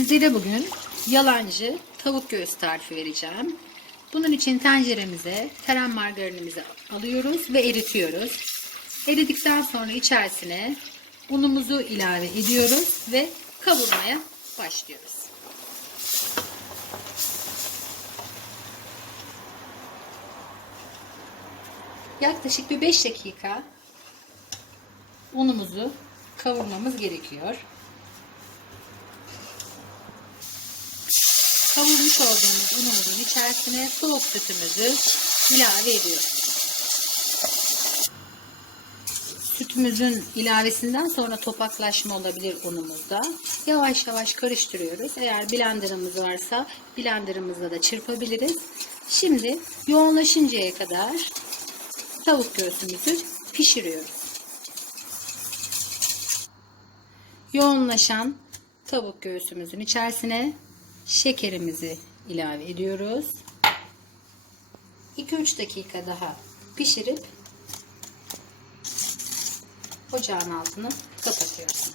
Sizlere bugün yalancı tavuk göğüs tarifi vereceğim. Bunun için tenceremize terem margarinimizi alıyoruz ve eritiyoruz. Eridikten sonra içerisine unumuzu ilave ediyoruz ve kavurmaya başlıyoruz. Yaklaşık bir 5 dakika unumuzu kavurmamız gerekiyor. Kavurmuş olduğumuz unumuzun içerisine soğuk sütümüzü ilave ediyoruz. Sütümüzün ilavesinden sonra topaklaşma olabilir unumuzda. Yavaş yavaş karıştırıyoruz. Eğer blenderımız varsa blenderımızla da çırpabiliriz. Şimdi yoğunlaşıncaya kadar tavuk göğsümüzü pişiriyoruz. Yoğunlaşan tavuk göğsümüzün içerisine şekerimizi ilave ediyoruz. 2-3 dakika daha pişirip ocağın altını kapatıyoruz.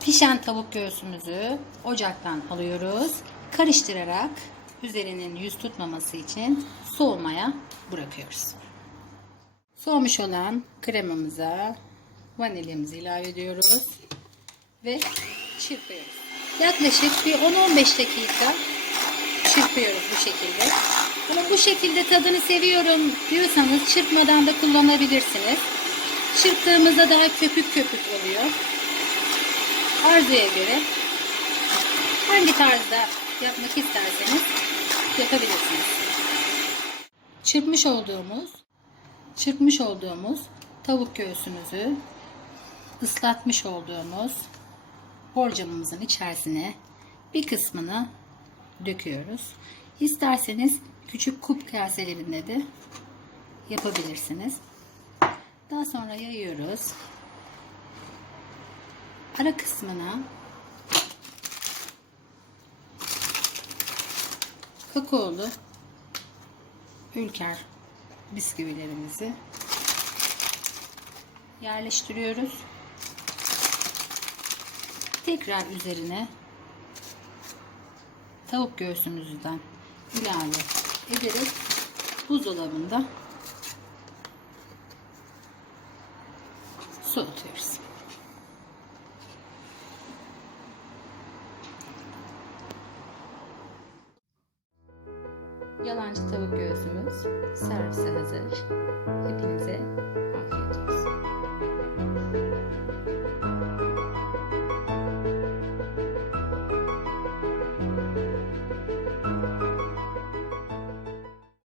Pişen tavuk göğsümüzü ocaktan alıyoruz. Karıştırarak üzerinin yüz tutmaması için soğumaya bırakıyoruz. Soğumuş olan kremamıza vanilyamızı ilave ediyoruz ve çırpıyoruz. Yaklaşık bir 10-15 dakika çırpıyoruz bu şekilde. Ama bu şekilde tadını seviyorum diyorsanız çırpmadan da kullanabilirsiniz. Çırptığımızda daha köpük köpük oluyor. Arzuya göre hangi tarzda yapmak isterseniz yapabilirsiniz. Çırpmış olduğumuz çırpmış olduğumuz tavuk göğsümüzü ıslatmış olduğumuz borcamımızın içerisine bir kısmını döküyoruz. İsterseniz küçük kup kaselerinde de yapabilirsiniz. Daha sonra yayıyoruz. Ara kısmına kakaolu ülker bisküvilerimizi yerleştiriyoruz. Tekrar üzerine tavuk göğsümüzden ilave ederek buzdolabında soğutuyoruz. Yalancı tavuk göğsümüz servise hazır. Hepinize